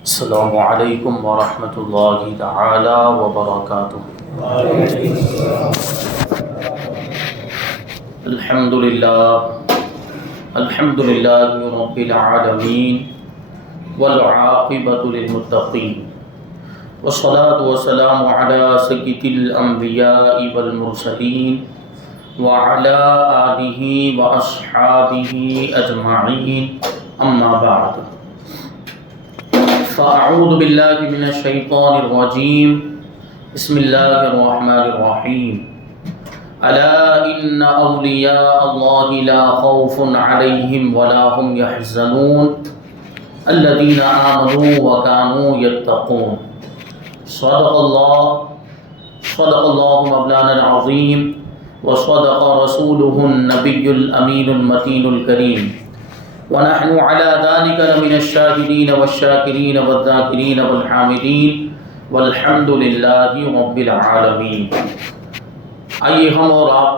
السلام علیکم ورحمۃ اللہ تعالی وبرکاتہ۔ الحمد للہ رب العالمین والعاقبۃ للمتقین والصلاة والسلام علی سید الانبیاء والمرسلین وعلی آلہ واصحابہ اجمعین، اما بعد فاعوذ باللہ من الشیطان الرجیم، بسم اللہ الرحمن الرحیم۔ الا ان اولیاء اللہ لا خوف علیہم ولا هم يحزنون الذین آمنوا وكانوا يتقون۔ صدق اللہ مولانا العظیم وصدق رسولہ النبی الامین المتین الکریم، ونحن على ذلك لمن الشاهدين والشاكرين والذاكرين والحامدين والحمد لله رب العالمین۔ آئیے ہم اور آپ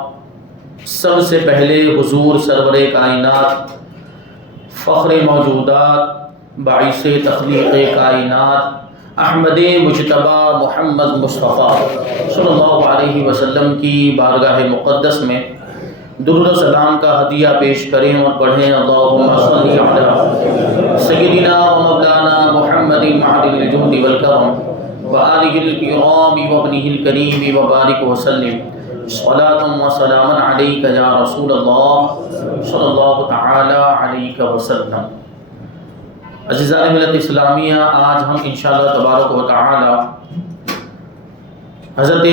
سب سے پہلے حضور سرور کائنات، فخر موجودات، باعث تخلیق کائنات، احمد مجتبی محمد مصطفیٰ صلی اللہ علیہ وسلم کی بارگاہ مقدس میں درود و سلام کا ہدیہ پیش کریں اور پڑھیں۔ اللہم صلی علی سیدنا و مولانا محمد معدن الجود والکرم وآلہ الکرام وابنہ الکریم وبارک وسلم صلاۃ و سلاما علیک یا رسول اللہ صلی اللہ تعالی علیہ وسلم۔ عزیزان ملت اسلامیہ، آج ہم انشاءاللہ تبارک و تعالی حضرت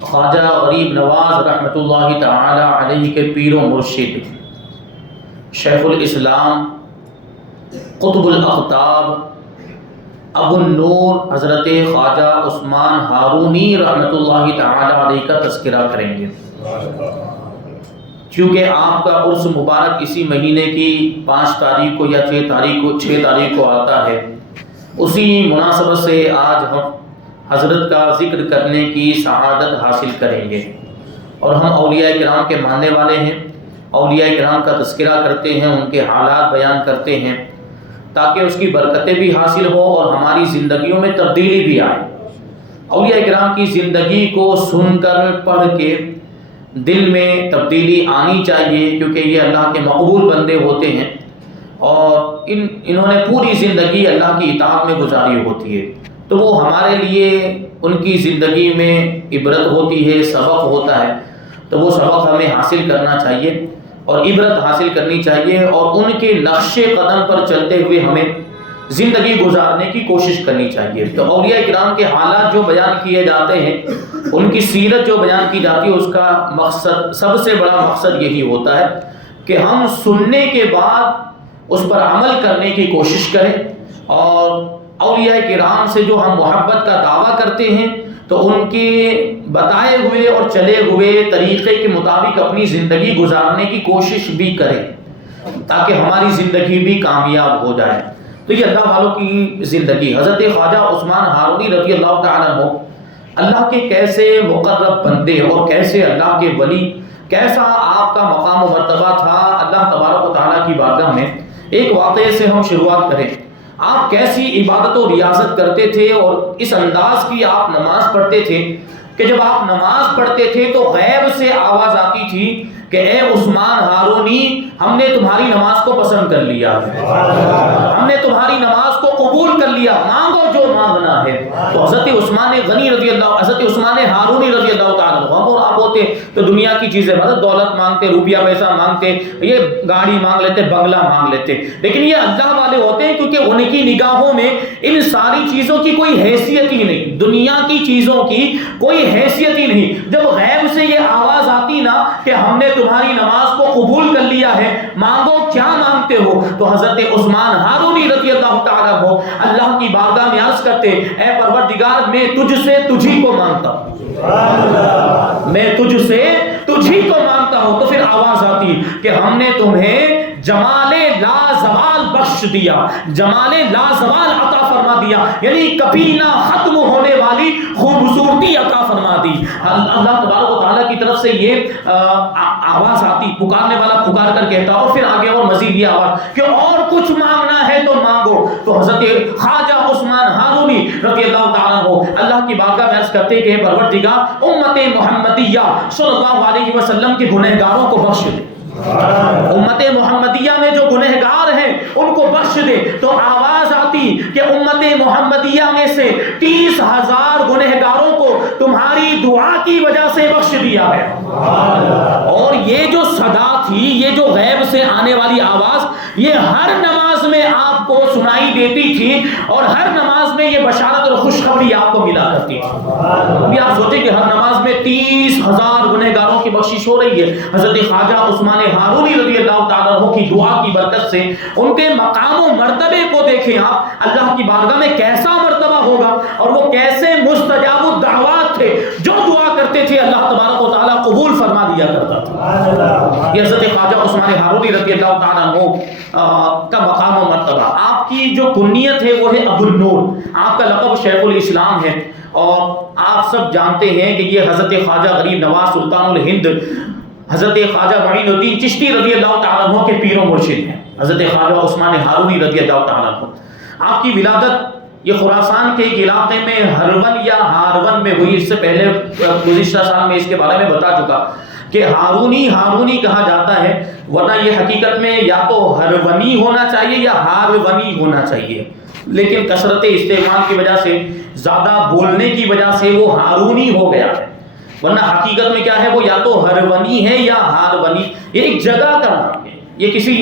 خواجہ غریب نواز رحمۃ اللہ تعالی علیہ کے پیر و مرشد شیخ الاسلام قطب الاقطاب ابو النور حضرت خواجہ عثمان ہارونی رحمۃ اللہ تعالی علیہ کا تذکرہ کریں گے۔ چونکہ آپ کا عرس مبارک اسی مہینے کی 5 تاریخ کو یا 6 تاریخ کو آتا ہے، اسی مناسبت سے آج ہم حضرت کا ذکر کرنے کی سعادت حاصل کریں گے، اور ہم اولیاء کرام کے ماننے والے ہیں، اولیاء کرام کا تذکرہ کرتے ہیں، ان کے حالات بیان کرتے ہیں تاکہ اس کی برکتیں بھی حاصل ہوں اور ہماری زندگیوں میں تبدیلی بھی آئے۔ اولیاء کرام کی زندگی کو سن کر پڑھ کے دل میں تبدیلی آنی چاہیے، کیونکہ یہ اللہ کے مقبول بندے ہوتے ہیں اور انہوں نے پوری زندگی اللہ کی اطاعت میں گزاری ہوتی ہے، تو وہ ہمارے لیے ان کی زندگی میں عبرت ہوتی ہے، سبق ہوتا ہے، تو وہ سبق ہمیں حاصل کرنا چاہیے اور عبرت حاصل کرنی چاہیے، اور ان کے نقش قدم پر چلتے ہوئے ہمیں زندگی گزارنے کی کوشش کرنی چاہیے۔ تو اولیاء کرام کے حالات جو بیان کیے جاتے ہیں، ان کی سیرت جو بیان کی جاتی ہے، اس کا مقصد، سب سے بڑا مقصد یہی ہوتا ہے کہ ہم سننے کے بعد اس پر عمل کرنے کی کوشش کریں، اور اولیاء کرام سے جو ہم محبت کا دعویٰ کرتے ہیں تو ان کے بتائے ہوئے اور چلے ہوئے طریقے کے مطابق اپنی زندگی گزارنے کی کوشش بھی کریں تاکہ ہماری زندگی بھی کامیاب ہو جائے۔ تو یہ اللہ والوں کی زندگی، حضرت خواجہ عثمان ہارونی رضی اللہ تعالیٰ عنہ اللہ کے کیسے مقرب بندے اور کیسے اللہ کے ولی، کیسا آپ کا مقام و مرتبہ تھا اللہ تبارک و تعالیٰ کی بارگاہ میں۔ ایک واقعے سے ہم شروعات کریں۔ آپ کیسی عبادت و ریاضت کرتے تھے اور اس انداز کی آپ نماز پڑھتے تھے کہ جب آپ نماز پڑھتے تھے تو غیب سے آواز آتی تھی کہ اے عثمان ہارونی، ہم نے تمہاری نماز کو پسند کر لیا، ہم نے تمہاری نماز کو قبول کر لیا، مانگو جو مانگنا ہے۔ تو حضرت عثمان ہارونی رضی اللہ تعالیٰ عنہ، ہم اور آپ ہوتے تو دنیا کی چیزیں، مطلب دولت مانگتے، روپیہ پیسہ مانگتے، یہ گاڑی مانگ لیتے، بنگلہ مانگ لیتے، لیکن یہ اللہ والے ہوتے ہیں کیونکہ ان کی نگاہوں میں ان ساری چیزوں کی کوئی حیثیت ہی نہیں، دنیا کی چیزوں کی کوئی حیثیت ہی نہیں۔ جب غیب سے یہ آواز آتی نا کہ ہم نے تمہاری نماز کو قبول کر لیا ہے، مانگو کیا مانگتے ہو، تو حضرت عثمان ہارونی رضی اللہ تعالیٰ عنہ اللہ کی بارگاہ میں عرض کرتے، اے پروردگار، میں تجھ سے تجھی کو مانگتا ہوں، میں تجھ سے تجھی کو مانگتا ہوں۔ تو پھر آواز آتی کہ ہم نے تمہیں جمال لازوال بخش دیا، جمال لازوال عطا فرما دیا، یعنی کبھی نہ ختم ہونے والی خوبصورتی عطا فرما دی۔ اللہ تبارک و تعالیٰ کی طرف سے یہ آواز آتی، پکارنے والا پکار کر کہتا، اور پھر آگے اور مزید یہ آواز کہ اور کچھ مانگنا ہے تو مانگو۔ تو حضرت خواجہ عثمان رضی اللہ تعالیٰ عنہ اللہ کی بارگاہ میں عرض کرتے کہ پروردگار امت محمدیہ صلی اللہ علیہ وسلم کے گنہگاروں کو بخش دے، امت محمدیہ میں جو گنہگار ہیں ان کو بخش دے۔ تو آواز آتی کہ امت محمدیہ میں سے 30,000 گنہگاروں کو تمہاری دعا کی وجہ سے بخش دیا ہے۔ اور یہ جو صدا تھی، یہ جو غیب سے آنے والی آواز، یہ ہر نماز میں آپ کو سنائی دیتی تھی اور ہر نماز میں یہ بشارت اور خوشخبری آپ کو ملا کرتی تھی۔ ابھی آپ سوچیں کہ ہر نماز میں 30,000 گنہگاروں کی بخشش ہو رہی ہے۔ حضرت خواجہ عثمان ہارونی رضی اللہ تعالیٰ عنہ کی دعا کی برکت سے ان کے مقام و مرتبے کو دیکھیں آپ، اللہ کی بارگاہ میں کیسا مرتبہ ہوگا اور وہ کیسے مستجاب الدعوات تھے، جو دعا کرتے تھے اللہ تبارک و تعالیٰ قبول فرما دیا کرتا تھا۔ یہ حضرت خواجہ عثمان ہارونی رضی اللہ تعالیٰ عنہ کا مقام و مرتبہ۔ آپ کی جو کنیت ہے وہ ہے ابو النور، آپ کا لقب شیخ الاسلام ہے، اور آپ سب جانتے ہیں کہ یہ حضرت خواجہ غریب نواز سلطان الہند حضرت خواجہ معین الدین چشتی رضی اللہ تعالیٰ عنہ کے پیر و مرشد ہیں، حضرت خواجہ عثمان ہارونی رضی اللہ تعالیٰ عنہ۔ آپ کی ولادت یہ خراسان کے ایک علاقے میں ہرون یا ہارون میں ہوئی۔ اس سے پہلے گزشتہ سال میں اس کے بارے میں بتا چکا کہ ہارونی کہا جاتا ہے، ورنہ یہ حقیقت میں یا تو ہرونی ہونا چاہیے یا ہارونی ہونا چاہیے، لیکن کثرت استعمال کی وجہ سے، زیادہ بولنے کی وجہ سے وہ ہارونی ہو گیا ہے، ورنہ حقیقت میں کیا ہے، وہ یا تو ہرونی ہے یا ہارونی۔ یہ ایک جگہ کا نام ہے، یہ کسی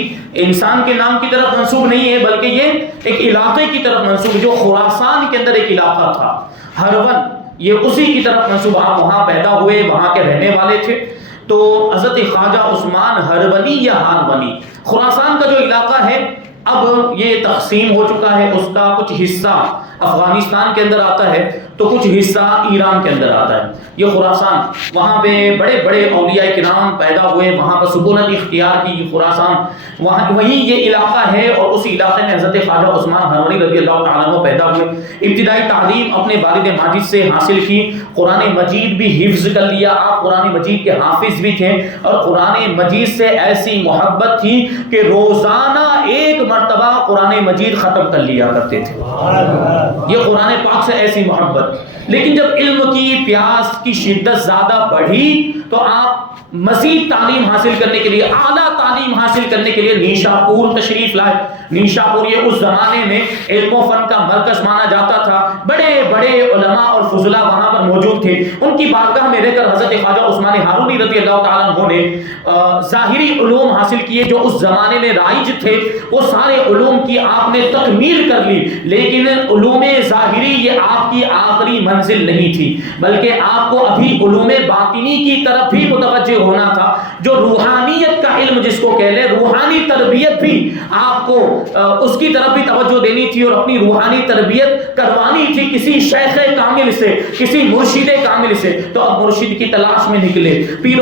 انسان کے نام کی طرف منسوب نہیں ہے، بلکہ یہ ایک علاقے کی طرف منسوب ہے، جو خراسان کے اندر ایک علاقہ تھا ہرون، یہ اسی کی طرف منسوب۔ آپ وہاں پیدا ہوئے، وہاں کے رہنے والے تھے۔ تو حضرت خواجہ عثمان ہرونی یا ہارونی، خراسان کا جو علاقہ ہے اب یہ تقسیم ہو چکا ہے، اس کا کچھ حصہ افغانستان کے اندر آتا ہے تو کچھ حصہ ایران کے اندر آتا ہے۔ یہ خراسان، وہاں پہ بڑے بڑے اولیاء کرام پیدا ہوئے، وہاں پر سکونت اختیار کی خراسان، وہیں یہ علاقہ ہے، اور اس علاقے میں حضرت خواجہ عثمان ہارونی رضی اللہ تعالیٰ عنہ پیدا ہوئے۔ ابتدائی تعلیم اپنے والد ماجد سے حاصل کی، قرآن مجید بھی حفظ کر لیا، آپ قرآن مجید کے حافظ بھی تھے، اور قرآن مجید سے ایسی محبت تھی کہ روزانہ ایک مرتبہ قرآن مجید ختم کر لیا کرتے تھے۔ یہ قرآن پاک سے ایسی محبت۔ لیکن جب علم کی پیاس کی شدت زیادہ بڑھی تو آپ مزید تعلیم حاصل کرنے کے لیے، اعلیٰ تعلیم حاصل کرنے کے لیے نیشاپور تشریف لائے۔ نیشاپور یہ اس زمانے میں علم و فن کا مرکز مانا جاتا تھا، بڑے بڑے علماء اور فضلاء وہاں پر موجود تھے۔ ان کی بارگاہ میں رہ کر حضرت خواجہ عثمان ہارونی رضی اللہ تعالیٰ عنہ نے ظاہری علوم حاصل کیے جو اس زمانے میں رائج تھے، وہ سارے علوم کی آپ نے تکمیل کر لی۔ لیکن علوم ظاہری یہ آپ کی آخری منزل نہیں تھی، بلکہ آپ کو ابھی علوم باطنی کی طرف بھی متوجہ ہونا تھا، جو روحانیت کا علم جس کو کہہ لیں، روحانی تربیت بھی آپ کو اس کی طرف بھی توجہ دینی تھی، اور اپنی روحانی تربیت کروانی تھی کسی شیخ کامل سے، کسی مرشد کامل سے۔ تو اب مرشد کی تلاش میں نکلے، پیر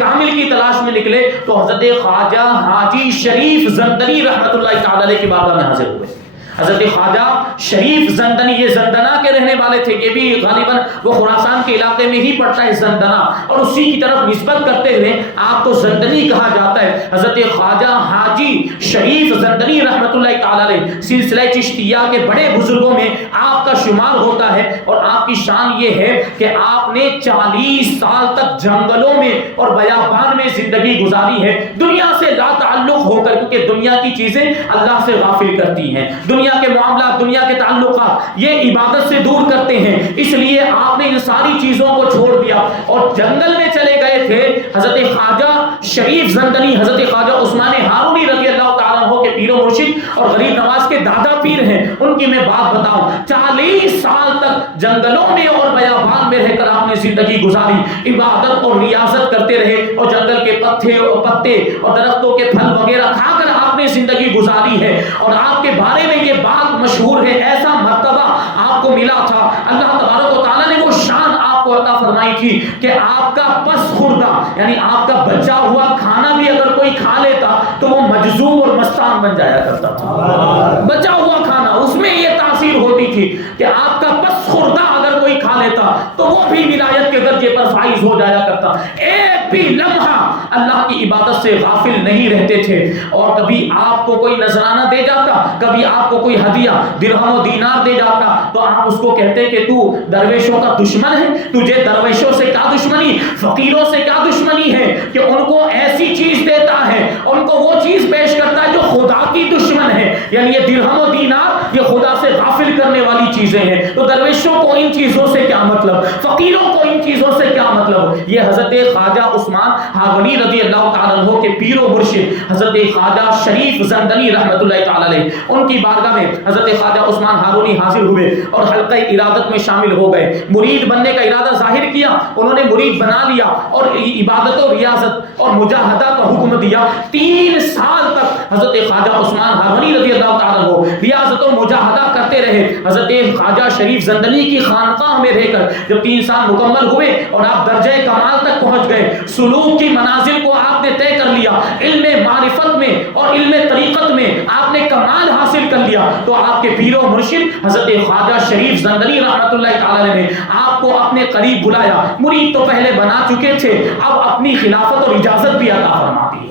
کامل کی تلاش میں نکلے، تو حضرت خواجہ حاجی شریف زندنی رحمت اللہ تعالی علیہ کی بارگاہ میں حاضر ہوئے۔ حضرت خواجہ شریف زندنی، یہ زندنا کے رہنے والے تھے، یہ بھی غالباً وہ خراسان کے علاقے میں ہی پڑتا ہے زندنا، اور اسی کی طرف نسبت کرتے ہوئے آپ کو زندنی کہا جاتا ہے۔ حضرت خواجہ حاجی شریف زندنی رحمت اللہ تعالی علیہ سلسلہ چشتیہ کے بڑے بزرگوں میں آپ کا شمار ہوتا ہے، اور آپ کی شان یہ ہے کہ آپ نے 40 سال تک جنگلوں میں اور بیابان میں زندگی گزاری ہے، دنیا سے لا تعلق ہو کر، کیونکہ دنیا کی چیزیں اللہ سے غافل کرتی ہیں، دنیا کے معاملات، دنیا کے تعلقات یہ عبادت سے دور کرتے ہیں، اس لیے آپ نے ان ساری چیزوں کو چھوڑ دیا اور جنگل میں چلے گئے تھے۔ حضرت خواجہ شریف زندنی، حضرت خواجہ عثمان ہارونی رضی اللہ تعالیٰ عنہ کے پیر و مرشد اور غریب نواز کے دادا پیر ہیں، ان کی میں بات بتاؤں، 40 سال تک جنگلوں میں اور بیابان میں رہ کر آپ نے زندگی گزاری، عبادت اور ریاضت کرتے رہے، اور جنگل کے پتے اور درختوں کے پھل وغیرہ کھا کر آپ نے زندگی گزاری ہے، اور آپ کے بارے میں یہ بات مشہور ہے، ایسا مرتبہ آپ کو ملا تھا، اللہ تبارک و تعالیٰ نے وہ شان آپ کو عطا فرمائی تھی کہ آپ کا پس خوردہ، یعنی آپ کا بچا ہوا کھانا بھی اگر کوئی کھا لیتا تو وہ مجذوب اور مستان بن جایا کرتا تھا۔ بچا ہوا کھانا، اس میں یہ تاثیر ہوتی تھی کہ آپ کا پس خوردہ اگر کوئی کھا دیتا تو وہ بھی ولایت کے درجے پر فائز ہو جایا کرتا. ایک بھی لمحہ اللہ کی عبادت سے غافل نہیں رہتے تھے. اور کبھی آپ کو کوئی نذرانہ دے جاتا, کبھی آپ کو کوئی ہدیہ درہم و دینار دے جاتا, تو آپ اس کو کہتے کہ تو درویشوں کا دشمن ہے. تجھے درویشوں سے کیا دشمنی, فقیروں سے کیا دشمنی ہے کہ ان کو ایسی چیز دیتا ہے, ان کو وہ چیز پیش کرتا ہے جو خدا کی دشمن ہے. یعنی یہ درہم و دینار یہ خدا سے غافل کرنے والی چیزیں ہیں. تو درویشوں کو ان چیزوں سے کیا مطلب, فقیروں کو ان چیزوں سے کیا مطلب. یہ حضرت خواجہ عثمان ہارونی رضی اللہ تعالیٰ عنہ کے پیر و مرشد حضرت خواجہ شریف زندنی رحمۃ اللہ تعالیٰ علیہ, ان کی بارگاہ میں حضرت خواجہ عثمان ہارونی حاضر ہوئے اور حلقہ ارادت میں شامل ہو گئے. مرید بننے کا ارادہ ظاہر کیا, انہوں نے مرید بنا لیا اور عبادت و ریاضت اور مجاہدہ کا حکم دیا. 3 سال تک حضرت خواجہ عثمان ہارونی رضی اللہ تعالیٰ عنہ ریاضت و مجاہدہ کرتے رہے. حضرت خواجہ شریف زندنی کی خانقاہ میں رہ کر جب 3 سال مکمل ہوئے اور آپ درجہ کمال تک پہنچ گئے, سلوک کی منازل کو آپ نے طے کر لیا, علم معرفت میں اور علم طریقت میں آپ نے کمال حاصل کر لیا, تو آپ کے پیر و مرشد حضرت خواجہ شریف زندنی رحمۃ اللہ تعالی نے آپ کو اپنے قریب بلایا. مرید تو پہلے بنا چکے تھے, اب اپنی خلافت اور اجازت بھی عطا فرما دی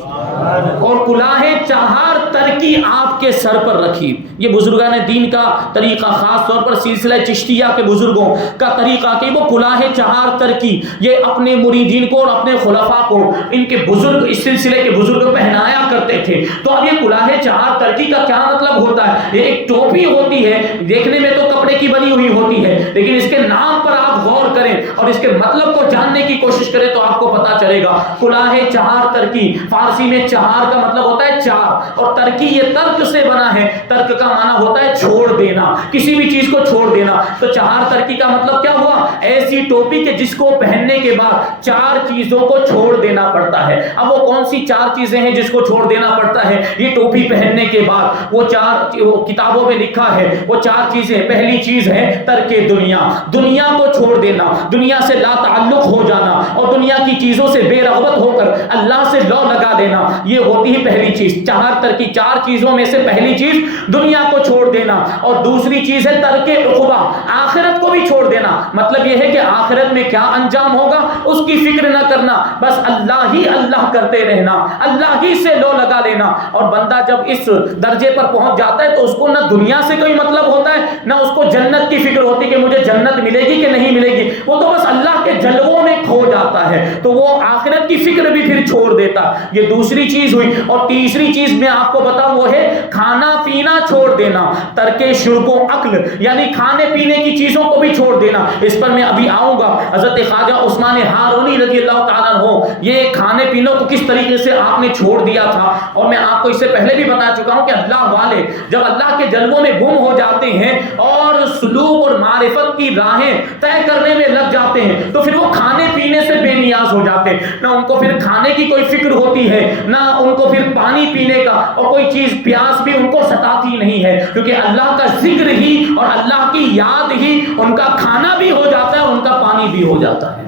اور کلاہ چہار ترکی آپ کے سر پر رکھی. یہ بزرگان دین کا طریقہ, خاص طور پر سلسلہ چشتیہ کے بزرگوں کا طریقہ کہ وہ کلاہ چہار ترکی یہ اپنے مریدین کو اور اپنے خلفاء کو ان کے بزرگ اس سلسلے کے بزرگ پہنایا کرتے تھے. تو اب یہ کلاہ چہار ترکی کا کیا مطلب ہوتا ہے؟ یہ ایک ٹوپی ہوتی ہے, دیکھنے میں تو کپڑے کی بنی ہوئی ہوتی ہے, لیکن اس کے نام پر آپ غور کریں اور اس کے مطلب کو جاننے کی کوشش کریں تو آپ کو پتا چلے گا. کلاہ چہار ترکی فارسی میں چہار کا مطلب ہوتا ہے 4 اور ترکی یہ ترک سے بنا ہے. ترک کا معنی ہوتا ہے چھوڑ دینا, کسی بھی چیز کو چھوڑ دینا. تو چہار ترکی کا مطلب کیا ہوا؟ ایسی ٹوپی کہ جس کو پہننے کے بعد 4 چیزوں کو چھوڑ دینا پڑتا ہے. اب وہ کون سی 4 چیزیں ہیں جس کو چھوڑ دینا پڑتا ہے یہ ٹوپی پہننے کے بعد؟ وہ 4 کتابوں میں لکھا ہے, وہ 4 چیزیں. پہلی چیز ہے ترک دنیا, دنیا کو چھوڑ دینا, دنیا سے لا تعلق ہو جانا اور دنیا کی چیزوں سے بے رغبت ہو کر اللہ سے لو لگا دینا. یہ ہوتی ہے پہلی چیز. چہار ترکی 4 چیزوں میں سے پہلی چیز دنیا کو چھوڑ دینا, اور دوسری چیز ہے ترک عقبہ, آخرت کو بھی چھوڑ دینا. مطلب یہ ہے کہ آخرت میں کیا انجام ہوگا اس کی فکر نہ کرنا, بس اللہ ہی اللہ کرتے رہنا, اللہ ہی سے لو لگا لینا. اور بندہ جب اس درجے پر پہنچ جاتا ہے تو اس کو نہ دنیا سے کوئی مطلب ہوتا ہے نہ اس کو جنت کی فکر ہوتی کہ مجھے جنت ملے گی کہ نہیں ملے گی. وہ تو بس اللہ کے جلووں میں کھو جاتا ہے, تو وہ آخرت کی فکر بھی پھر چھوڑ دیتا. یہ دوسری چیز ہوئی. اور تیسری چیز میں آپ کو بتاؤں وہ ہے کھانا پینا چھوڑ دینا, ترک شرب و عقل یعنی کھانے پینے کی چیزوں کو بھی چھوڑ دینا. اس پر میں ابھی آؤں گا. حضرت خواجہ عثمان ہارونی رضی اللہ تعالیٰ عنہ یہ کھانے پینے کو کس طریقے سے آپ نے چھوڑ دیا تھا, اور میں آپ کو اس سے پہلے بھی بتا چکا ہوں کہ اللہ والے جب اللہ کے جلووں میں گم ہو جاتے ہیں اور سلوک اور معرفت کی راہیں طے کرنے میں لگ جاتے ہیں تو پھر وہ کھانے پینے سے بے نیاز ہو جاتے ہیں. نہ ان کو پھر کھانے کی کوئی فکر ہوتی ہے, نہ ان کو پھر پانی پینے کا, اور کوئی چیز پیاس بھی ان کو ستاتی نہیں ہے, کیونکہ اللہ کا ذکر ہی اور اللہ کی یاد ہی ان کا کھانا بھی ہو جاتا ہے اور ان کا پانی بھی ہو جاتا ہے.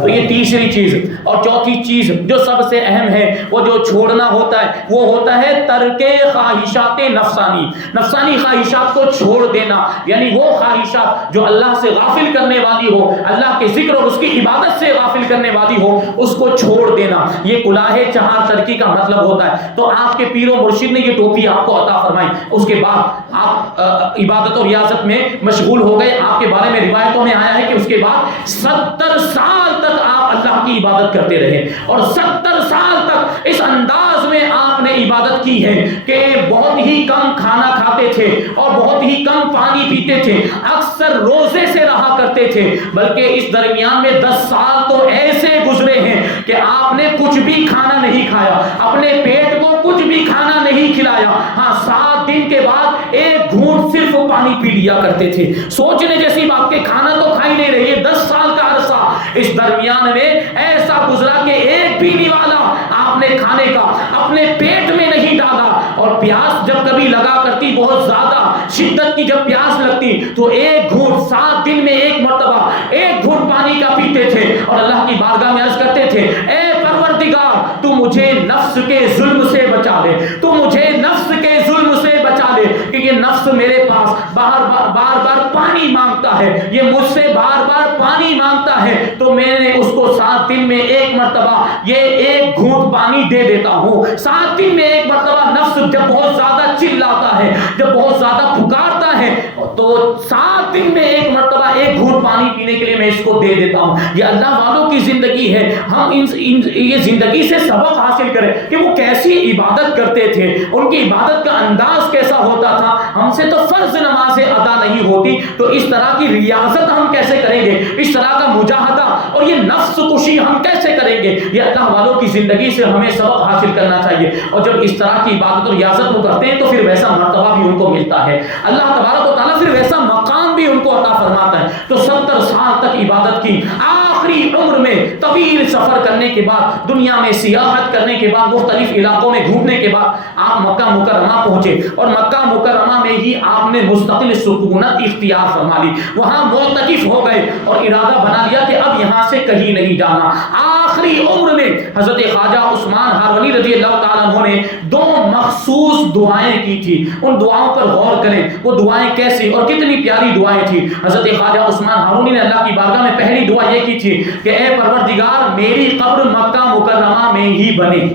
تو یہ تیسری چیز. اور چوتھی چیز جو سب سے اہم ہے وہ جو چھوڑنا ہوتا ہے وہ ہوتا ہے ترک خواہشات نفسانی, نفسانی خواہشات کو چھوڑ دینا. یعنی وہ خواہشات جو اللہ سے غافل کرنے والی ہو, اللہ کے ذکر اور اس کی عبادت سے غافل کرنے والی ہو, اس کو چھوڑ دینا. یہ کلاہ چہار ترکی کا مطلب ہوتا ہے. تو آپ کے پیر و مرشد نے یہ ٹوپی آپ کو عطا فرمائی. اس کے بعد آپ عبادت اور ریاضت میں مشغول ہو گئے. آپ کے بارے میں روایتوں میں آیا ہے کہ اس کے بعد 70 سال تک آپ اللہ کی عبادت کرتے رہے, اور 70 سال تک اس انداز میں آپ نے عبادت کی ہے کہ بہت ہی کم کھانا کھاتے تھے اور بہت ہی کم پانی پیتے تھے, اکثر روزے سے رہا کرتے تھے. بلکہ اس درمیان میں 10 سال تو ایسے گزرے ہیں کہ آپ نے کچھ بھی کھانا نہیں کھایا, اپنے پیٹ کو کچھ بھی کھانا نہیں کھلایا. ہاں 7 دن کے بعد ایک گھونٹ صرف پانی پی لیا کرتے تھے. سوچنے جیسی بات کہ کھانا تو کھا ہی نہیں رہے, 10 سال کا عرصہ اس درمیان میں ایسا گزرا کہ ایک بھی نوالا آپ نے کھانے کا اپنے پیٹ میں نہیں ڈالا. اور پیاس جب کبھی لگا کرتی, بہت زیادہ شدت کی جب پیاس لگتی تو ایک گھونٹ 7 دن میں ایک مرتبہ ایک گھونٹ پانی کا پیتے تھے اور اللہ کی بارگاہ میں عرض کرتے تھے, اے پروردگار تو مجھے نفس کے ظلم سے بچا لے, تو مجھے نفس کے ظلم سے بچا لے, کہ یہ نفس میرے پاس بار بار پانی مانگتا کرتا ہے, یہ مجھ سے بار بار پانی مانگتا ہے, تو میں نے اس کو 7 دن میں 1 مرتبہ یہ 1 گھونٹ پانی دے دیتا ہوں. 7 دن میں 1 مرتبہ نفس جب بہت زیادہ چلاتا ہے, جب بہت زیادہ پکارتا ہے, تو 7 دن میں 1 مرتبہ 1 گھونٹ پانی پینے کے لیے میں اس کو دے دیتا ہوں. یہ اللہ والوں کی زندگی ہے. ہم یہ زندگی سے سبق حاصل کریں کہ وہ کیسی عبادت کرتے تھے, ان کی عبادت کا انداز کیسا ہوتا تھا. ہم سے تو فرض نمازیں ادا نہیں ہوتی, تو اس طرح کی ریاضت ہم کیسے کریں گے, اس طرح کا مجاہدہ اور یہ نفس کشی ہم کیسے کریں گے. یہ اللہ والوں کی زندگی سے ہمیں سبق حاصل کرنا چاہیے, اور جب اس طرح کی عبادت اور ریاضت وہ کرتے ہیں تو پھر ویسا مرتبہ بھی ان کو ملتا ہے. اللہ تبارک و تعالیٰ پھر ویسا مقام بھی ان کو عطا فرماتا ہے. تو 70 سال تک عبادت کی, آخری عمر میں طویل سفر کرنے کے بعد, دنیا میں سیاحت کرنے کے بعد, مختلف علاقوں میں گھومنے کے بعد آپ مکہ مکرمہ پہنچے, اور مکہ مکرمہ میں ہی آپ نے مستقل سکونت اختیار فرما لی, وہاں معتکف ہو گئے اور ارادہ بنا لیا کہ اب یہاں سے کہیں نہیں جانا. آخری عمر میں حضرت خواجہ عثمان ہارونی رضی اللہ تعالیٰ عنہ نے 2 مخصوص دعائیں کی تھی. ان دعاؤں پر غور کریں, وہ دعائیں کیسی اور کتنی پیاری دعائیں تھی. حضرت خواجہ عثمان ہارونی نے اللہ کی بارگاہ میں پہلی دعا یہ کی تھی کہ اے پروردگار, میری قبر مکہ مکرمہ میں ہی بنے,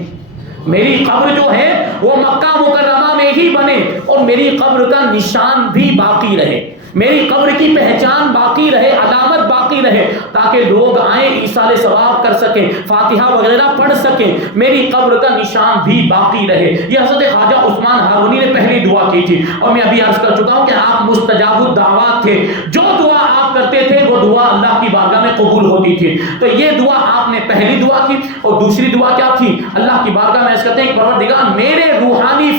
میری قبر جو ہے وہ مکہ مکرمہ میں ہی بنے, اور میری قبر کا نشان بھی باقی رہے, میری قبر کی پہچان باقی رہے, علامت باقی رہے, تاکہ لوگ آئیں ایصال ثواب کر سکیں, فاتحہ وغیرہ پڑھ سکیں, میری قبر کا نشان بھی باقی رہے. یہ حضرت خواجہ عثمان ہارونی نے پہلی دعا کی تھی. اور میں ابھی عرض کر چکا ہوں کہ آپ مستجاب الدعوات تھے, جو دعا آپ کرتے تھے وہ دعا اللہ کی بارگاہ میں قبول ہوتی تھی. تو یہ دعا آپ نے پہلی دعا کی, اور دوسری دعا کیا تھی؟ اللہ کی بارگاہ میں اس کہتے ہیں کہ پروردگار, میرے روحانی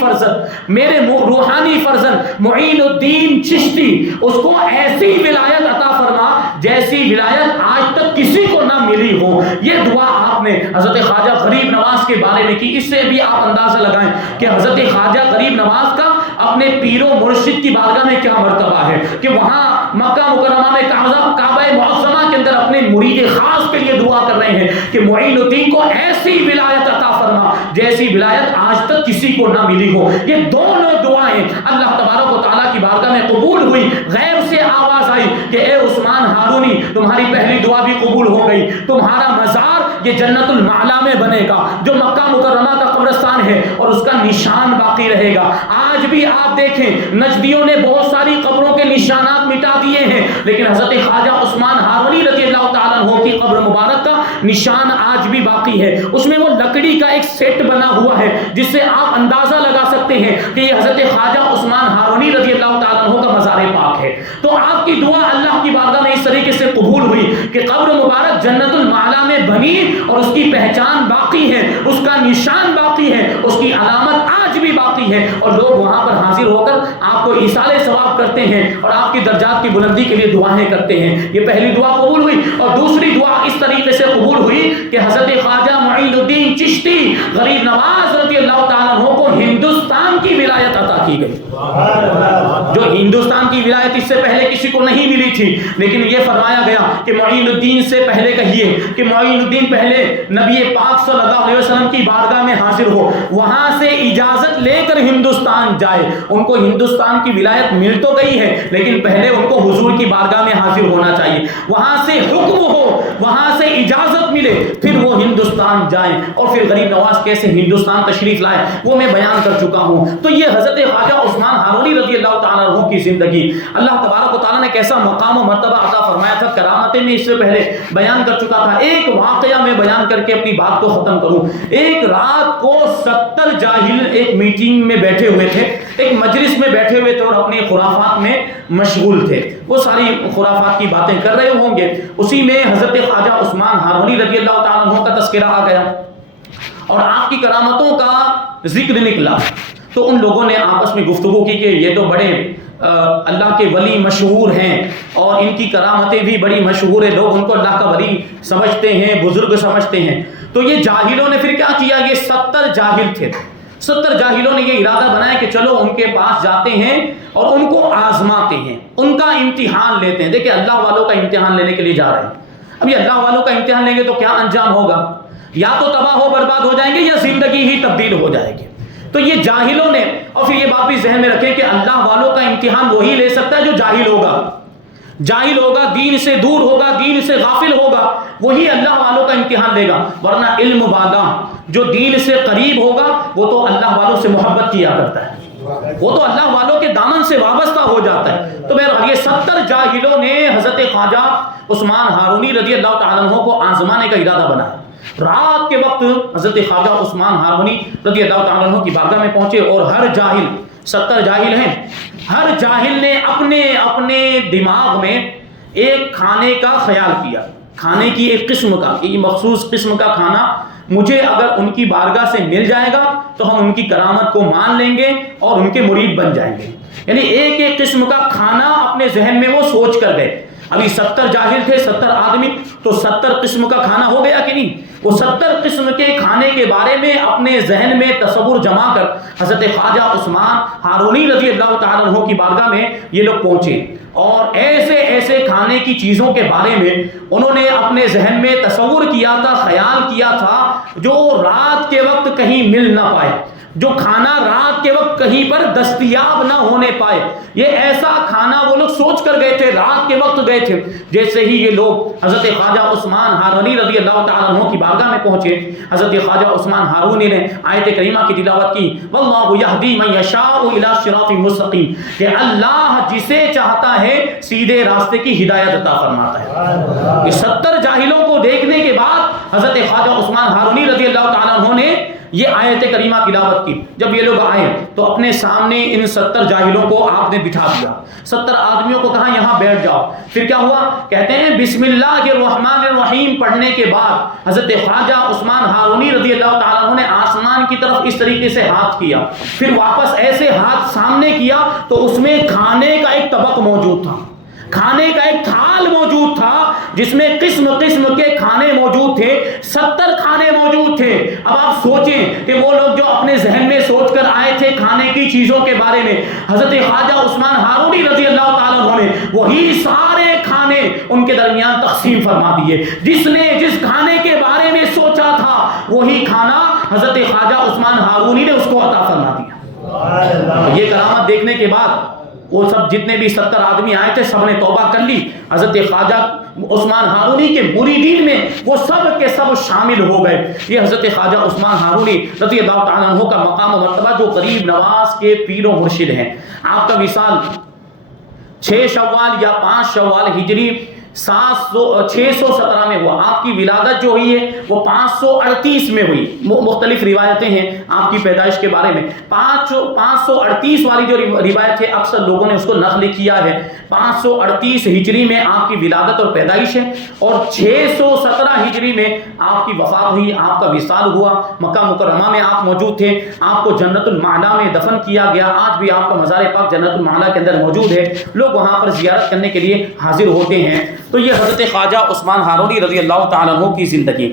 فرزند معین الدین چشتی, اس کو ایسی ولایت عطا فرما جیسی ولایت آج تک کسی کو نہ ملی ہو. یہ دعا آپ نے حضرت خواجہ غریب نواز کے بارے میں کی. اس سے بھی آپ اندازہ لگائیں کہ حضرت خواجہ غریب نواز کا اپنے پیر و مرشد کی بارگاہ میں کیا مرتبہ ہے, کہ وہاں مکہ مکرمہ میں کعبہ معظمہ کے اندر اپنے مرید خاص کے لیے دعا کر رہے ہیں کہ معین الدین کو ایسی ولایت عطا فرما جیسی ولایت آج تک کسی کو نہ ملی ہو. یہ دونوں دعائیں اللہ تبارک و تعالیٰ کی بارگاہ میں قبول ہوئی. غیب سے آواز آئی کہ اے عثمان ہارونی, تمہاری پہلی دعا بھی قبول ہو گئی, تمہارا مزار یہ جنت المعلا میں بنے گا, جو مکہ مکرمہ کا قبرستان ہے, اور اس کا نشان باقی رہے گا. آج بھی آپ دیکھیں, نجدیوں نے بہت ساری قبروں کے نشانات مٹا دیے ہیں, لیکن حضرت خواجہ عثمان ہارونی رضی اللہ تعالیٰ عنہ کی قبر مبارک کا نشان آج بھی باقی ہے. اس میں وہ لکڑی کا ایک سیٹ بنا ہوا ہے, جس سے آپ اندازہ لگا سکتے ہیں کہ یہ حضرت خواجہ عثمان ہارونی رضی اللہ تعالیٰ عنہ کا مزار پاک ہے. تو آپ کی دعا اللہ کی بارگاہ میں اس طریقے سے قبول ہوئی کہ قبر مبارک جنت المعلا میں بنی, اور اس کی پہچان باقی ہے, اس کا نشان باقی ہے, اس کی علامت آج بھی باقی ہے, اور لوگ وہاں پر حاضر ہو کر آپ کو ایصال ثواب کرتے ہیں اور آپ کی درجات کی بلندی کے لیے دعائیں کرتے ہیں. یہ پہلی دعا قبول ہوئی. اور دوسری دعا اس طریقے سے قبول ہوئی کہ حضرت خواجہ معین الدین چشتی غریب نواز رضی اللہ تعالیٰ عنہ کو ہندوستان کی ولایت عطا کی گئی, جو ہندوستان کی ولایت اس سے پہلے کسی کو نہیں ملی تھی. لیکن یہ فرمایا گیا کہ معین الدین سے پہلے کہیے کہ معین الدین پہلے نبی پاک صلی اللہ علیہ وسلم کی بارگاہ میں حاضر ہو, وہاں سے اجازت لے کر ہندوستان جائے. ان کو ہندوستان کی ولایت مل تو گئی ہے, لیکن پہلے ان کو حضور کی بارگاہ میں حاضر ہونا چاہیے, وہاں سے حکم ہو, وہاں سے اجازت ملے, پھر وہ ہندوستان جائیں. اور پھر غریب نواز کیسے ہندوستان تشریف لائے وہ میں بیان کر چکا ہوں. تو یہ حضرت خواجہ عثمان ہارونی رضی اللہ تعالیٰ عنہ کی زندگی, اللہ تبارک و تعالیٰ نے کیسا مقام و مرتبہ عطا فرمایا تھا. کرامتیں میں اس سے پہلے بیان کر چکا تھا. ایک واقعہ میں بیان کر کے اپنی بات کو ختم کروں. ایک رات کو 70 جاہل ایک میٹنگ میں بیٹھے ہوئے تھے, ایک مجلس میں بیٹھے ہوئے تھے, اور اپنے خرافات میں مشغول تھے. وہ ساری خرافات کی باتیں کر رہے ہوں گے. اسی میں حضرت خواجہ عثمان ہارونی رضی اللہ تعالیٰ عنہ کا تذکرہ آ گیا اور آپ کی کرامتوں کا ذکر نکلا. تو ان لوگوں نے آپس میں گفتگو کی کہ یہ تو بڑے اللہ کے ولی مشہور ہیں, اور ان کی کرامتیں بھی بڑی مشہور ہیں, لوگ ان کو اللہ کا ولی سمجھتے ہیں, بزرگ سمجھتے ہیں. تو یہ جاہلوں نے پھر کیا کیا, یہ 70 جاہل تھے, 70 جاہلوں نے یہ ارادہ بنایا کہ چلو ان کے پاس جاتے ہیں اور ان کو آزماتے ہیں, ان کا امتحان لیتے ہیں. دیکھیں اللہ والوں کا امتحان لینے کے لیے جا رہے ہیں. اب یہ اللہ والوں کا امتحان لیں گے تو کیا انجام ہوگا, یا تو تباہ و برباد ہو جائیں گے یا زندگی ہی تبدیل ہو جائے گی. تو یہ جاہلوں نے, اور پھر یہ بات بھی ذہن میں رکھیں کہ اللہ والوں کا امتحان وہی لے سکتا ہے جو جاہل ہوگا. جاہل ہوگا، دین سے دور ہوگا، دین سے غافل ہوگا، وہی اللہ والوں کا امتحان لے گا، ورنہ علم والا جو دین سے قریب ہوگا وہ تو اللہ والوں سے محبت کیا کرتا ہے، وہ تو اللہ والوں کے دامن سے وابستہ ہو جاتا ہے۔ تو بہرحال یہ 70 جاہلوں نے حضرت خواجہ عثمان ہارونی رضی اللہ تعالیٰ عنہ کو آزمانے کا ارادہ بنایا۔ رات کے وقت حضرت خواجہ عثمان ہارونی رضی اللہ تعالیٰ عنہ کی بارگاہ میں پہنچے، اور ہر جاہل، 70 جاہل ہیں، ہر جاہل نے اپنے اپنے دماغ میں ایک کھانے کا خیال کیا، کھانے کی ایک قسم کا، یہ مخصوص قسم کا کھانا مجھے اگر ان کی بارگاہ سے مل جائے گا تو ہم ان کی کرامت کو مان لیں گے اور ان کے مرید بن جائیں گے۔ یعنی ایک ایک قسم کا کھانا اپنے ذہن میں وہ سوچ کر گئے۔ ابھی 70 جاہل تھے، 70 آدمی، تو 70 قسم کا کھانا ہو گیا کہ نہیں؟ وہ 70 قسم کے کھانے کے بارے میں اپنے ذہن میں تصور جما کر حضرت خواجہ عثمان ہارونی رضی اللہ تعالیٰ عنہ کی بارگاہ میں یہ لوگ پہنچے، اور ایسے ایسے کھانے کی چیزوں کے بارے میں انہوں نے اپنے ذہن میں تصور کیا تھا، خیال کیا تھا، جو رات کے وقت کہیں مل نہ پائے، جو کھانا رات کے وقت کہیں پر دستیاب نہ ہونے پائے۔ یہ ایسا کھانا وہ لوگ سوچ کر گئے تھے، رات کے وقت گئے تھے۔ جیسے ہی یہ لوگ حضرت خواجہ عثمان ہارونی رضی اللہ تعالیٰ عنہ کی بارگاہ میں پہنچے، حضرت خواجہ عثمان ہارونی نے آیت کریمہ کی تلاوت کی، واللہ یہدی من یشاء الی صراط مستقیم، کہ اللہ جسے چاہتا ہے سیدھے راستے کی ہدایت عطا فرماتا ہے۔ یہ 70 جاہلوں کو دیکھنے کے بعد حضرت خواجہ عثمان ہارونی رضی اللہ تعالیٰ عنہ نے یہ آیت کریمہ تلاوت کی۔ جب یہ لوگ آئے تو اپنے سامنے ان 70 جاہلوں کو آپ نے بٹھا دیا، 70 آدمیوں کو کہا یہاں بیٹھ جاؤ۔ پھر کیا ہوا؟ کہتے ہیں بسم اللہ الرحمن الرحیم پڑھنے کے بعد حضرت خواجہ عثمان ہارونی رضی اللہ تعالیٰ عنہ نے آسمان کی طرف اس طریقے سے ہاتھ کیا، پھر واپس ایسے ہاتھ سامنے کیا تو اس میں کھانے کا ایک طبق موجود تھا، کھانے کا ایک تھال موجود تھا جس میں قسم قسم کے کھانے موجود تھے، 70 کھانے موجود تھے۔ اب آپ سوچیں کہ وہ لوگ جو اپنے ذہن میں سوچ کر آئے تھے کھانے کی چیزوں کے بارے میں، حضرت خواجہ عثمان ہارونی رضی اللہ تعالیٰ عنہ نے وہی سارے کھانے ان کے درمیان تقسیم فرما دیے۔ جس نے جس کھانے کے بارے میں سوچا تھا وہی کھانا حضرت خواجہ عثمان ہارونی نے اس کو عطا فرما دیا۔ یہ کرامت دیکھنے کے بعد وہ سب جتنے بھی 70 آدمی آئے تھے سب نے توبہ کر لی۔ حضرت خواجہ عثمان ہارونی کے مریدین میں وہ سب کے سب شامل ہو گئے۔ یہ حضرت خواجہ عثمان ہارونی رضی اللہ تعالیٰ عنہ کا مقام و مرتبہ جو غریب نواز کے پیر و مرشد ہیں۔ آپ کا وصال 6 شوال یا 5 شوال ہجری 617 میں ہوا۔ آپ کی ولادت جو ہوئی ہے وہ 538 میں ہوئی۔ مختلف روایتیں ہیں آپ کی پیدائش کے بارے میں۔ 538 والی جو روایت ہے اکثر لوگوں نے اس کو نقل کیا ہے۔ 538 ہجری میں آپ کی ولادت اور پیدائش ہے، اور 617 ہجری میں آپ کی وفات ہوئی، آپ کا وصال ہوا۔ مکہ مکرمہ میں آپ موجود تھے، آپ کو جنت المعلا میں دفن کیا گیا۔ آج بھی آپ کا مزار پاک جنت المعلا کے اندر موجود ہے، لوگ وہاں پر زیارت کرنے کے لیے حاضر ہوتے ہیں۔ تو یہ حضرت خواجہ عثمان ہارونی رضی اللہ تعالیٰ عنہ کی زندگی۔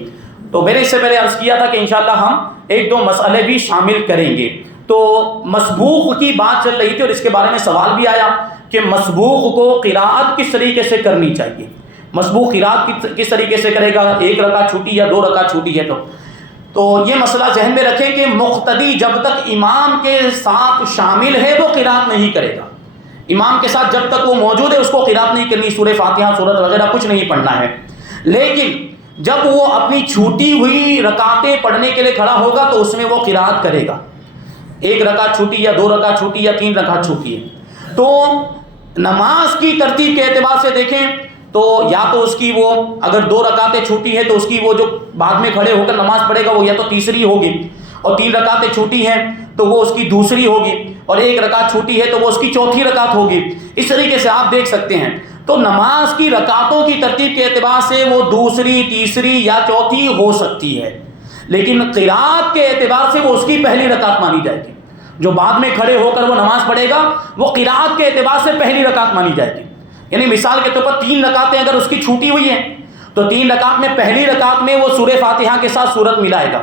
تو میں نے اس سے پہلے عرض کیا تھا کہ انشاءاللہ ہم 1-2 مسئلے بھی شامل کریں گے۔ تو مسبوق کی بات چل رہی تھی اور اس کے بارے میں سوال بھی آیا کہ مسبوق کو قراءت کس طریقے سے کرنی چاہیے، مسبوق قراءت کس طریقے سے کرے گا، 1 رکعت چھوٹی یا 2 رکعت چھوٹی ہے۔ تو یہ مسئلہ ذہن میں رکھیں کہ مقتدی جب تک امام کے ساتھ شامل ہے وہ قراءت نہیں کرے گا، امام کے ساتھ جب تک وہ موجود ہے اس کو قراءت نہیں کرنی، سورہ فاتحہ سورت وغیرہ کچھ نہیں پڑھنا ہے۔ لیکن جب وہ اپنی چھوٹی ہوئی رکعتیں پڑھنے کے لیے کھڑا ہوگا تو اس میں وہ قراءت کرے گا، 1 رکعت چھوٹی یا 2 رکعت چھوٹی یا 3 رکعت چھوٹی ہے۔ تو نماز کی ترتیب کے اعتبار سے دیکھیں تو یا تو اس کی وہ اگر 2 رکعتیں چھوٹی ہے تو اس کی وہ جو بعد میں کھڑے ہو کر نماز پڑھے گا وہ یا تو تیسری ہوگی، اور 3 رکعتیں چھوٹی ہیں تو وہ اس کی دوسری ہوگی، اور 1 رکعت چھوٹی ہے تو وہ اس کی چوتھی رکعت ہوگی۔ اس طریقے سے آپ دیکھ سکتے ہیں۔ تو نماز کی رکعتوں کی ترتیب کے اعتبار سے وہ دوسری، تیسری یا چوتھی ہو سکتی ہے، لیکن قراءت کے اعتبار سے وہ اس کی پہلی رکعت مانی جائے گی۔ جو بعد میں کھڑے ہو کر وہ نماز پڑھے گا وہ قراءت کے اعتبار سے پہلی رکعت مانی جائے گی۔ یعنی مثال کے طور پر 3 رکعتیں اگر اس کی چھوٹی ہوئی ہیں تو 3 رکعت میں پہلی رکعت میں وہ سورہ فاتحہ کے ساتھ سورت ملائے گا،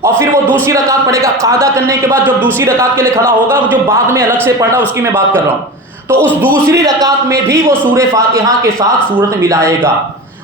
اور پھر وہ دوسری رکعت پڑھے گا۔ قاعدہ کرنے کے بعد جب دوسری رکعت کے لیے کھڑا ہوگا، جو بعد میں الگ سے پڑھا اس کی میں بات کر رہا ہوں، تو اس دوسری رکعت میں بھی وہ سورہ فاتحہ کے ساتھ سورت ملائے گا،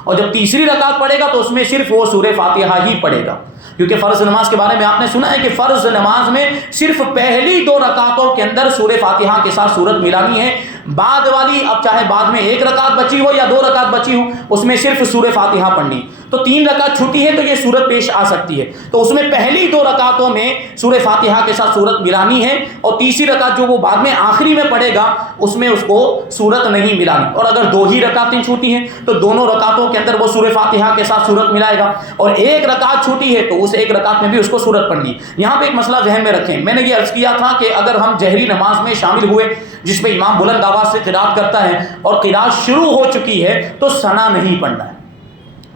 اور جب تیسری رکعت پڑھے گا تو اس میں صرف وہ سورہ فاتحہ ہی پڑھے گا، کیونکہ فرض نماز کے بارے میں آپ نے سنا ہے کہ فرض نماز میں صرف پہلی 2 رکعتوں کے اندر سورہ فاتحہ کے ساتھ سورت ملانی ہے، بعد والی اب چاہے بعد میں 1 رکعت بچی ہو یا 2 رکعت بچی ہو اس میں صرف سورہ فاتحہ پڑھنی، تو 3 رکعت چھوٹی ہے تو یہ صورت پیش آ سکتی ہے، تو اس میں پہلی 2 رکعتوں میں سورہ فاتحہ کے ساتھ صورت ملانی ہے، اور تیسری رکعت جو وہ بعد میں آخری میں پڑھے گا اس میں اس کو صورت نہیں ملانی، اور اگر 2 ہی رکعتیں چھوٹی ہیں تو دونوں رکعتوں کے اندر وہ سورہ فاتحہ کے ساتھ صورت ملائے گا، اور 1 رکعت چھوٹی ہے تو اس 1 رکعت میں بھی اس کو صورت پڑھنی۔ یہاں پہ ایک مسئلہ ذہن میں رکھیں، میں نے یہ عرض کیا تھا کہ اگر ہم جہری نماز میں شامل ہوئے جس میں امام بلند آواز سے قرات کرتا ہے اور قرات شروع ہو چکی ہے تو ثنا نہیں پڑھنا ہے،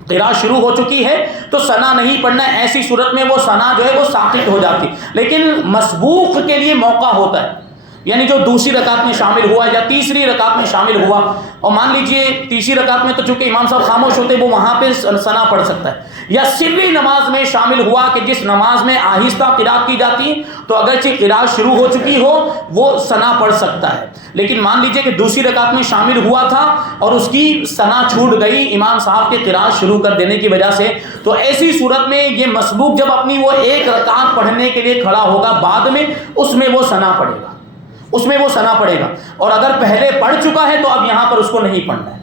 قرات شروع ہو چکی ہے تو ثنا نہیں پڑھنا ہے، ایسی صورت میں وہ ثنا جو ہے وہ ساقط ہو جاتی، لیکن مسبوق کے لیے موقع ہوتا ہے، یعنی جو دوسری رکعت میں شامل ہوا یا تیسری رکعت میں شامل ہوا، اور مان لیجئے تیسری رکعت میں تو چونکہ امام صاحب خاموش ہوتے وہ وہاں پہ ثنا پڑھ سکتا ہے، یا سری نماز میں شامل ہوا کہ جس نماز میں آہستہ قرات کی جاتی ہے تو اگرچہ قرات شروع ہو چکی ہو وہ ثنا پڑھ سکتا ہے، لیکن مان لیجئے کہ دوسری رکعت میں شامل ہوا تھا اور اس کی ثنا چھوٹ گئی امام صاحب کے قرات شروع کر دینے کی وجہ سے، تو ایسی صورت میں یہ مسبوق جب اپنی وہ 1 رکعت پڑھنے کے لیے کھڑا ہوگا بعد میں اس میں وہ ثنا پڑھے گا، اس میں وہ ثنا پڑے گا، اور اگر پہلے پڑھ چکا ہے تو اب یہاں پر اس کو نہیں پڑھنا ہے،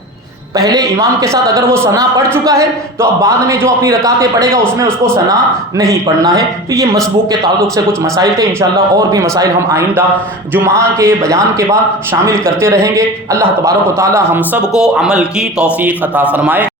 پہلے امام کے ساتھ اگر وہ ثنا پڑھ چکا ہے تو اب بعد میں جو اپنی رکعتیں پڑھے گا اس میں اس کو ثنا نہیں پڑھنا ہے۔ تو یہ مسبوق کے تعلق سے کچھ مسائل تھے، انشاءاللہ اور بھی مسائل ہم آئندہ جمعہ کے بیان کے بعد شامل کرتے رہیں گے۔ اللہ تبارک و تعالی ہم سب کو عمل کی توفیق عطا فرمائے۔